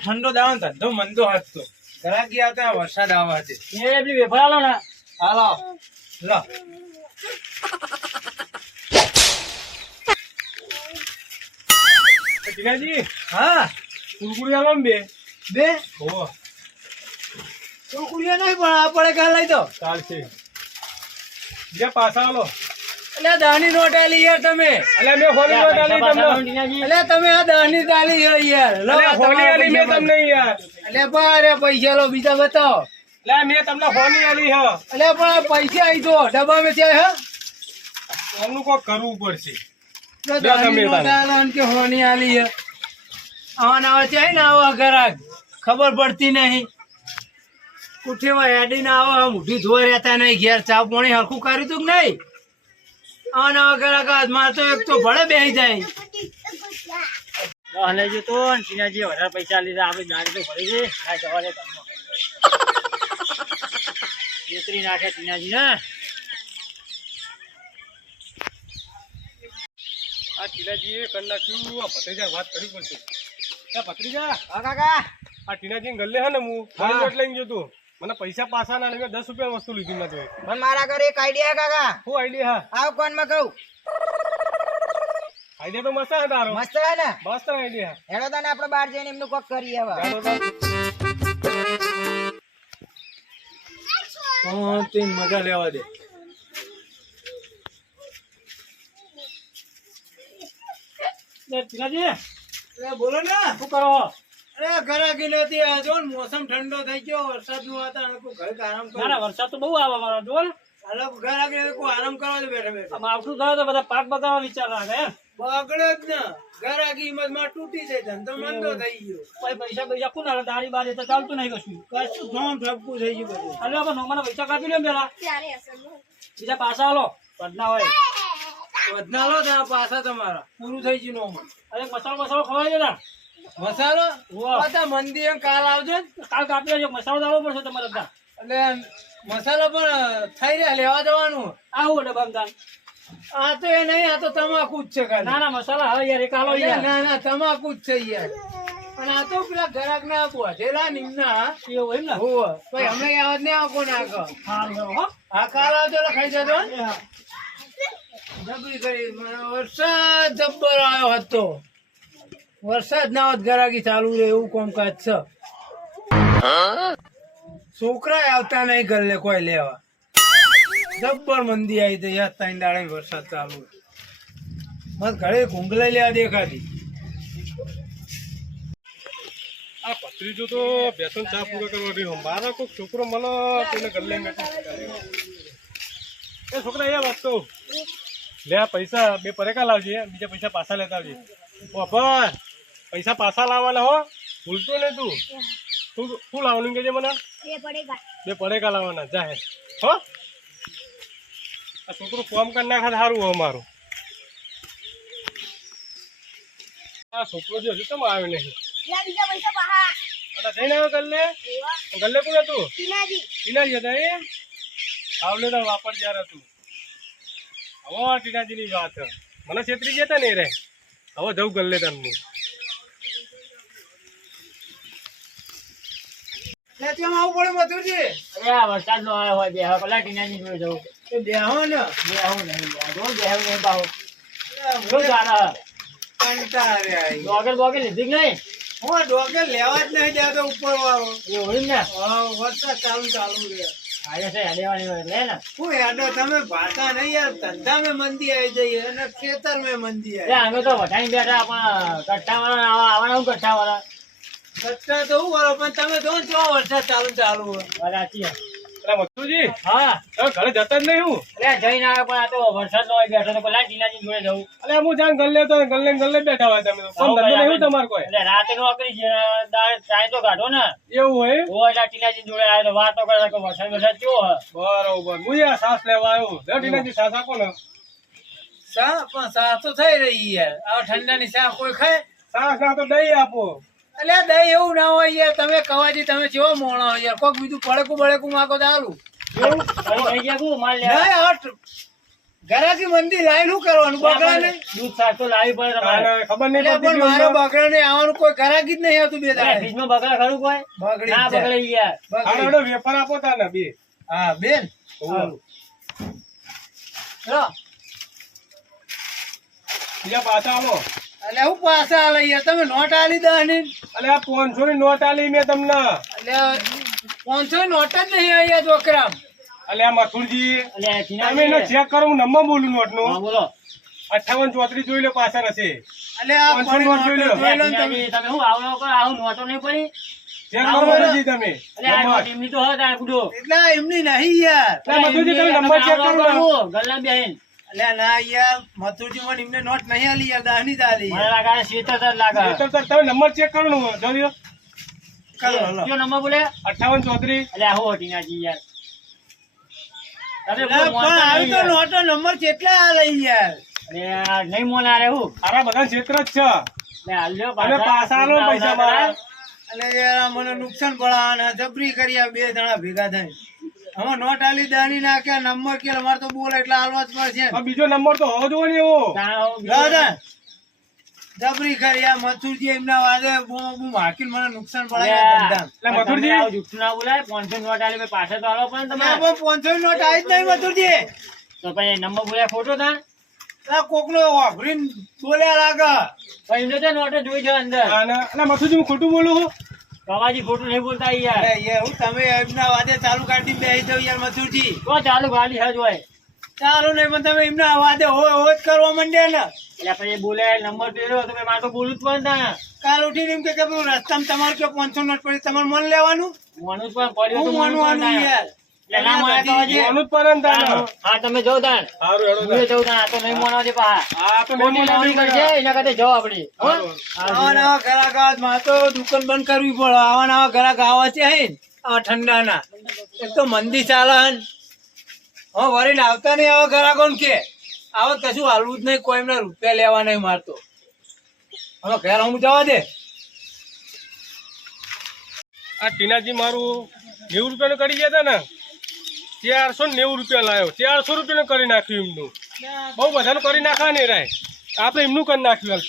ઠંડો દાવ ધંધો મંદો હતો ગરાકી આવતા વરસાદ આવવા છે. એ બી વેફર આલો ને. હાલો. લો. ટીનાજી હા. કુરકુરી આલો બે. બે? હો. કુરકુરી નહીં પણ આપણે કાલ લઈ દો ચાલશે. બીજા પાછા આલો. એટલે દાની નોટ આલી યાર તમે. અલ્યા મેં હોલી નોટ આલી તમને. એટલે તમે આ દાની તાલી યાર. લો હોલી આલી મેં પૈસા તમને યાર. એટલે બારે પૈસા લો બીજા બતાવો. અલ્યા મેં તમને હોલી આલી હ. એટલે પણ આ પૈસા આવી તો ડબ્બા માં છે હા. એમનું કોઈ કરવું પડશે. દાની તમે નોટ તાને. કે હોની આલી છે આવા નાવા છે ને આવા ઘરાક. ખબર પડતી નહીં. કુઠીમાં હેડીને આવો ઊભી ધોઈ રહેતા નહીં ઘેર ચા પાણી હરખું કર્યું તું કે નહીં? આવા નવા ઘરાક હાથમાં તો એક તો ભળે બેસી જાય. દસ લેજો તો ને ટીનાજી વધારે પૈસા લીધા આપણે ગાડી તો ભરી છે જવા દે તમને નાખે ટીનાજી ને આ ટીનાજીએ કરી નાખ્યું. આ ભત્રીજા વાત કરવી પડશે. ભત્રીજા. હા કાકા. આ ટીનાજી ગલ્લે હે ને હું? નોટ લઈને ગયો તું. મને પૈસા પાછા ના મેં દસ રૂપિયા વસ્તુ લીધી નથી પણ મારા ઘરે એક આઈડિયા કાકા. શું આઈડિયા આવ કોણમાં કહું? આઈડિયા તો મસ્ત હે તારો. મસ્ત હે ને? મસ્ત આઈડિયા હેડો તને આપણે બહાર જઈને એમનું કોક કરી આવા ચાલો તે. મજા લેવા દે. બોલો ને. શું કરો? ઘરાકી નથી આ જો મોસમ ઠંડો થઈ ગયો વરસાદનું વાતાવરણ આરામ ના ના વરસાદ તો બહુ આવે મારો જો ને. ઘરાકી કોઈ આરામ કરવા બેઠા બેઠા. આવતું થાય તો બધા પાક બતાવવા વિચાર રાખે બગડે જ ને. ઘરાકી હિંમતમાં તૂટી જાય ધંધો મંદો થઈ ગયો. પછી પૈસા પૈસા કોણ હાલે? દારી બારી તો ચાલતું નહીં કશું. કશું થોમ ઠપકું થઈ ગયું બધું. આપણે નોમાના પૈસા કાપી લો પેલા. બીજા પાછા હાલો. વધના હોય. વધના લો ત્યાં પાછા તમારા. પૂરું થઈ ગયું નોમ અરે મસાલો મસાલો ખવાય દેલા મસાલો. પાછા મંદી કાલ આવજો કાલ કાપી આવજો. મસાલો દાવો પડશે તમારે બધા. એટલે મસાલો પણ થઈ રહ્યા લેવા જવાનું. આવું દાન આ તો એ નહીં આ તો તમાકુ જ છે ના ના મસાલા હવે યાર એક આલો યાર. ના ના તમાકુ જ છે યાર. પણ આ તો પેલા ઘરાક ના વધેલા નિમના. એવું એમ ને? હોવ ભાઈ અમે આવત ને આવો કોને આગળ આ કાલ આવજો એટલે ખાઈ જજો. જબરી કરી વરસાદ જબ્બર આવ્યો હતો. વરસાદ ના હોત, ગરાગી ચાલુ રહે એવું કામકાજ છે. છોકરા આવતા નહીં ગલ્લે કોઈ લેવા. જબ્બર મંદી આવી હતી યાદ તાઈ દાડે વરસાદ ચાલુ મત ઘરે ઘૂંઘલાઈ લેવા દેખાતી. આ ભત્રીજો તો બેસન ચા છોકરો મને તેને છોકરા, એ વાત કહું. લે પૈસા, બે પરેકા લાવજે, બીજા પૈસા પાછા લેતા આવજે. બાપા પૈસા પાછા લાવવાના હો. ભૂલતો નહીં તું. તું શું લાવવાનું કેજે મને? બે પડેકા લાવવાના જાહે હો. આ છોકરું કોમ કરી નાખે સારું હો મારું. આ છોકરો જે હજુ તમે આવ્યો નહીં. જઈને આવ્યો ગલ્લે? ગલ્લે કોણ હતું? ટીનાજી હતા એ? આવલે તો વાપર જ્યારે હતું. હવે ટીનાજીની વાત. છે. મને છેતરી જતા ને રે. હવે જવું ગલ્લે તને કેમ આવું પડે મથુરજી અરે આ વરસાદ નો આવ્યો હોય પેલા ટીનાજી જોડે જવું. તો બેહો ને. બે નહીં યાર રોજ બે આવું નહીં કંટાળે બોગર લીધી કે નહીં? હું ડોગર લેવા જ નહીં દેતો ઉપર વાળો. એવું ને? હા, વરસાદ ચાલુ ચાલુ રે આજે છે હોય એટલે ને? હું હેડો તમે ભાતા નહીં યાર ધંધા મેં મંદી આવી જઈએ અને ખેતર મેં મંદી આવી અમે તો વધાઈને બેઠા પણ કટ્ટા વાળા આવવાના હું કટ્ટા વાળા સટ્ટા તો હું કરો પણ તમે જો ને વરસાદ ચાલુ ચાલુ સાચી મથુજી હા. તમે ઘરે જતા જ નહીં હું? એટલે જઈને આવે પણ આ તો વરસાદ નો બેઠો તો પેલા ટીનાજી જોડે જવું. અરે હું જાણ ગલ્લે તો ગલ્લે ગલ્લે બેઠા હોય તમે તો. ધંધો નહીં તમારે કોઈ? એટલે રાતે નોકરી છે ચાય તો કાઢો ને. એવું હોય ઓ એટલે ટીનાજી જોડે આવે તો વાતો કરે કે વરસાદ વરસાદ કેવો હે બરોબર. હું આ સાસ લેવા આવ્યો. લે ટીનાજી સાસ આપો ને. સા પણ સા તો થઈ રહી યાર આ ઠંડાની સા કોઈ ખાય? સાસ ના તો દહીં આપો. એટલે દહીં એવું ના હોય યાર તમે કવાજી તમે જેવો મોણો હોય યાર કોક બીજું પડકું બળેકું માગો તો હટ ઘરાકી મંદી લાઈન શું કરવાનું? બગડા ને દૂધ શાક લાવી પડે ખબર નહીં પણ કે મારો ને આવવાનું કોઈ ઘરાકી જ નહીં આવતું બે દાડે. ફ્રીજમાં બકરા ખરું કોઈ? બગડી ના. બગડે યાર. હાલો. હાલો, વેફર આપો તાને બે. હા બેન. હોવે. બીજા પાછા આવો. એટલે હું પાછા આલે તમે નોટ આલી દો ને અલે આ પાંચસો ની નોટ આલી મેં તમને. અલે પાંચસો નોટ જ નહીં અહીંયા છોકરા અલે આ મથુરજી તમે એનો ચેક કરો હું નંબર બોલું નોટનું બોલો. અઠાવન ચોત્રીસ જોઈ લો પાછા નથી. અલે આ પાંચસો નોટ જોઈ લો. તમે. હું આવો આવું નોટો નહીં પડી? ચેક કરો. મથુરજી તમે. એમની તો હતા ગુડો એટલે એમની નહીં યાર. મથુરજી તમે નંબર ચેક કરો ગલ્લા બેન એટલે ના યાર મથુરજી મને એમને નોટ નહીં આલી યાર દાહની જ આલી મને લાગે શેતર જ લાગે. એ સર તમે નંબર ચેક કરો ને જોયો કરો, કયો નંબર બોલે? અઠાવન ચોત્રીસ. એટલે આવું ટીનાજી યાર. તમે પણ આવી તો નોટો નંબર કેટલા આલે યાર? અરે નહીં મોના રે હું. આરા બધા ક્ષેત્ર જ છે. લે અને પૈસા મારા એટલે યાર મને નુકસાન પડાવવાના જબરી કરી બે જણા ભેગા થઈ હવે નોટ આલી દાની નાખ્યા નંબર કે અમારે તો બોલ એટલે હાલવા જ પડશે. બીજો નંબર તો હોવો જોઈએ ને એવો. દાદા જબરી કરી આ મથુરજી એમના વાદે બૂમ બૂમ મને નુકસાન પડાય એટલે મથુરજી- આવું જુઠ્ઠું ના બોલાય પાંચસો નોટ આલી પછી પાછળ તો આલો પણ તમે. તમારે પણ પાંચસો ની નોટ આવી જ નહીં મથુરજી. તો પછી નંબર બોલ્યા ખોટો તા આ કોકનો વાપરીને બોલ્યા લાગે. પછી એમને તો નોટો જોઈ છે અંદર. અને મથુરજી હું ખોટું બોલું છું? કવાજી ખોટું નહીં બોલતા યાર. એ હું તમે એમના વાદે ચાલુ કાઢી બેસી જાવ યાર મથુરજી. તો ચાલુ ગાડી હજ હોય. ચાલુ નહીં પણ તમે એમના વાદે હોય હોય જ કરવા માંડે ને. એટલે પછી બોલે નંબર પહેર્યો તો મારે તો બોલવું જ પણ તા કાલ ઉઠીને એમ કે પેલું રસ્તામાં તમારે કયો પાંચસો નોટ પડી તમારે મન લેવાનું? મોનું પણ પડ્યું તો હું મોનું યાર. એટલે ના દુકાન બંધ કરવી પડે. આવા નવા ગ્રાહક આવા છે એક તો મંદી ચાલે હે વરીને આવતા નહીં આવા ગ્રાહકો ને કે. આવો કશું હાલવું જ નહીં કોઈ એમને રૂપિયા લેવા નહીં મારતો હવે ઘેર હું જવા દે. આ ટીનાજી મારું નેવું રૂપિયાનું કરી ગયા હતા ને. ચારસો નેવું રૂપિયા લાવ્યો ચારસો રૂપિયાનું કરી નાખ્યું એમનું. બહુ બધાનું કરી નાખવા નહીં રાય. આપણે એમનું કરી નાખ્યું હાલ